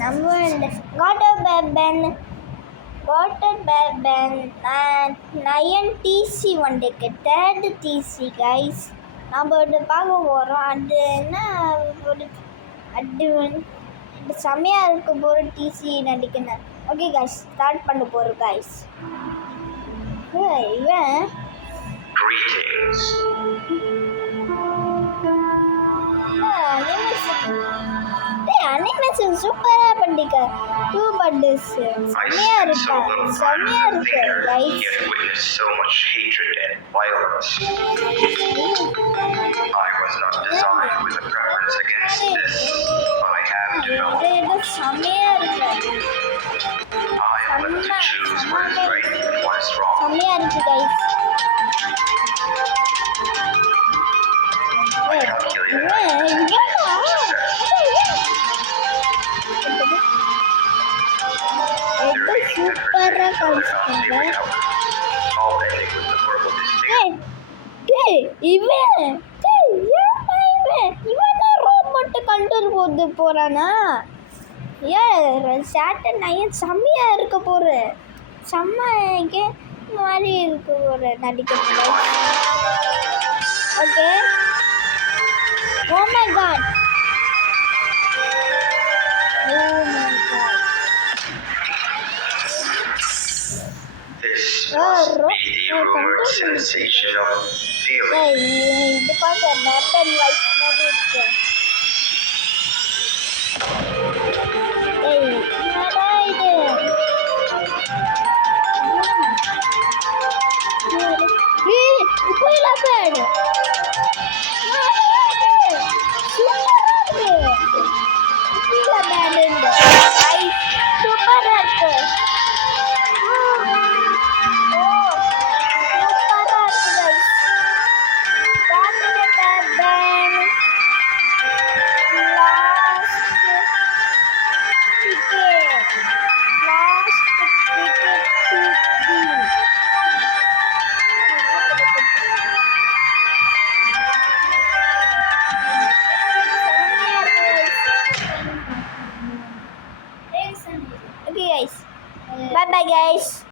நம்ம இந்த வாட்டர் பேபன் நயன் டிசி ஒன்றைக்கு தேர்டு டிசி கைஸ் நம்ம ஒன்று பார்க்க போகிறோம். அது என்ன ஒரு அது செம்மையாக இருக்க போகிற டிசி நடிக்கணும். ஓகே கைஸ், ஸ்டார்ட் பண்ண போகிறோம் கைஸ். இவன் அனிமேஷன் சூப்பரா பண்ணிக்க. டூ பட்டஸ் செம்மையா இருக்கு guys. So much hatred and violence. I was not designed with a preference against this, but I have developed. இது செம்மையா இருக்கு. I am left to choose what is right and what is wrong. செம்மையா இருக்கு guys. சூப்பரா காமிச்சிருக்காங்க. இவன் robot control போட்டு போறானா? சாட்டர் நயன் செம்மையா இருக்க போற செம்மைக்கு மாதிரி இருக்க போற நடிக்கிறது. Okay, oh my God, This must be the rumored sensation of feeling. இது பார்க்க நாட்டன் வைஸ் மாதிரி இருக்கு. என்னடா இது? கோயிலா பேடு சூப்பரா இருக்கு. Okay guys, bye bye guys.